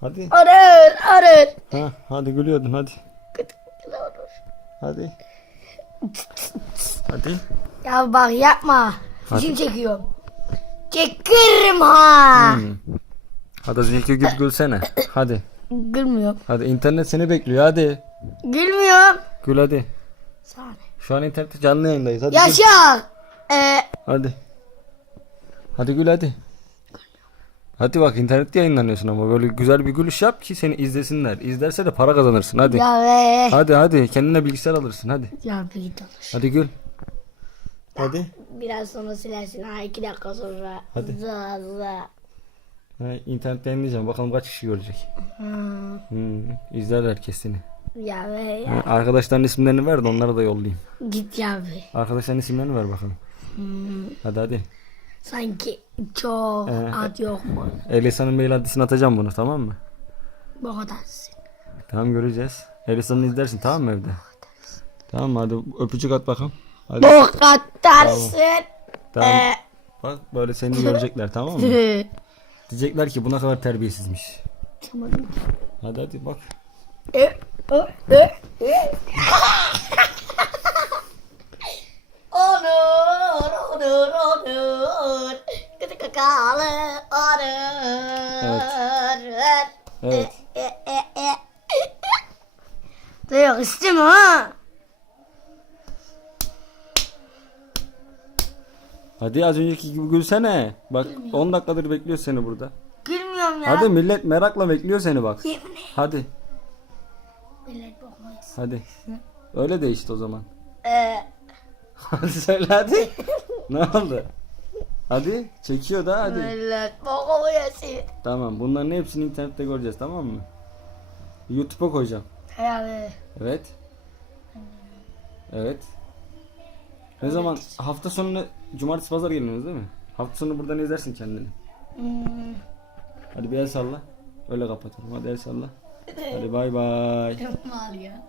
Hadi. Arır arır. Ha, hadi gülüyordun hadi. Hadi. Hadi. Ya bak yapma. Hadi. Film çekiyorum. Çekerim ha. Hmm. Hadi az önceki gibi gülsene. Hadi. Gülmüyorum. Hadi internet seni bekliyor hadi. Gülmüyorum. Gül hadi. Saniye. Şu an internette canlı yayındayız. Hadi gül. Yaşa. Ee, Hadi. Hadi gül hadi. Hadi bak internette yayınlanıyorsun ama böyle güzel bir gülüş yap ki seni izlesinler. İzlerse de para kazanırsın hadi. ya be. Hadi hadi kendine bilgisayar alırsın hadi. Ya bir olur. Hadi gül. Hadi. Biraz sonra silersin ha iki dakika sonra. Hadi. Za za. Ha, internette yayınlayacağım bakalım kaç kişi görecek. Hmm. Hmm, izler herkes seni. Ya be ya. Ha, arkadaşların isimlerini ver de onlara da yollayayım. Git ya be. Arkadaşların isimlerini ver bakalım. Hmm. Hadi hadi. Sanki çok Ee, ad yok mu? Elisa'nın mail adresini atacağım bunu tamam mı? Bu kadarsın. Tamam göreceğiz. Elisa'nı izlersin tamam mı evde? Tamam mı? hadi öpücük at bakalım. Hadi. Bu kadarsın. Tamam. Ee, Bak böyle seni görecekler tamam mı? Diyecekler ki bu ne kadar terbiyesizmiş. Tamam. Hadi hadi bak. Kakalı, onur. Evet. E, e, e. Duyuyor istim ha. Hadi az önceki gibi gülsene. Bak 10 dakikadır bekliyor seni burada. Gülmüyorum ya. Hadi millet merakla bekliyor seni bak. Hadi. Millet bakmayız. Hadi. Öyle de işte o zaman. Ee, Hadi söyle hadi. ne oldu? Hadi çekiyor da hadi. millet bakmayız. Tamam bunların hepsini internette göreceğiz tamam mı? YouTube'a koyacağım. Yani. Evet. Evet. Ne zaman? Hafta sonu cumartesi pazar geliyorsunuz değil mi? Hafta sonu buradan izlersin kendini. Hmm. Hadi bir el salla. Öyle kapatalım. Hadi el salla. Hadi bay bay. Mal ya.